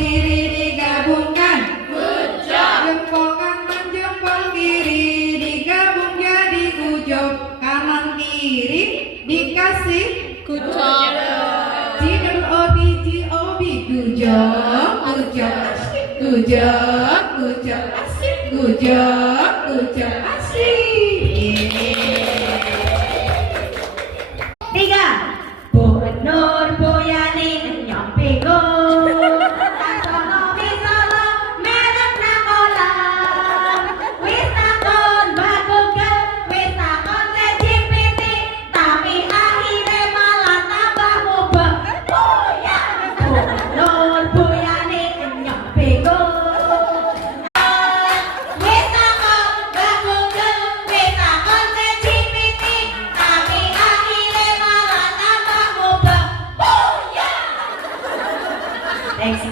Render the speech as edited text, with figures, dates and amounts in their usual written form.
kiri digabungkan. Good job. Jempol kanan jempol kiri digabung jadi ujob. Kanan kiri dikasih Good job. G-O-D-G-O-B. Ujob, ujob asik. Ujob, ujob asik. Ujob, ujob asik. Tiga. Bu Nur Bu Yani nyampiku. Solo bisolo merek nakola. Wis takon bagugal, wis takon ChatGPT, tapi akhirnya malah tambah mubeng. Buya. Bu Nur Bu Yani nyampiku. Wis takon bagugal, wis takon ChatGPT, tapi akhirnya malah tambah mubeng. Buya. Thanks.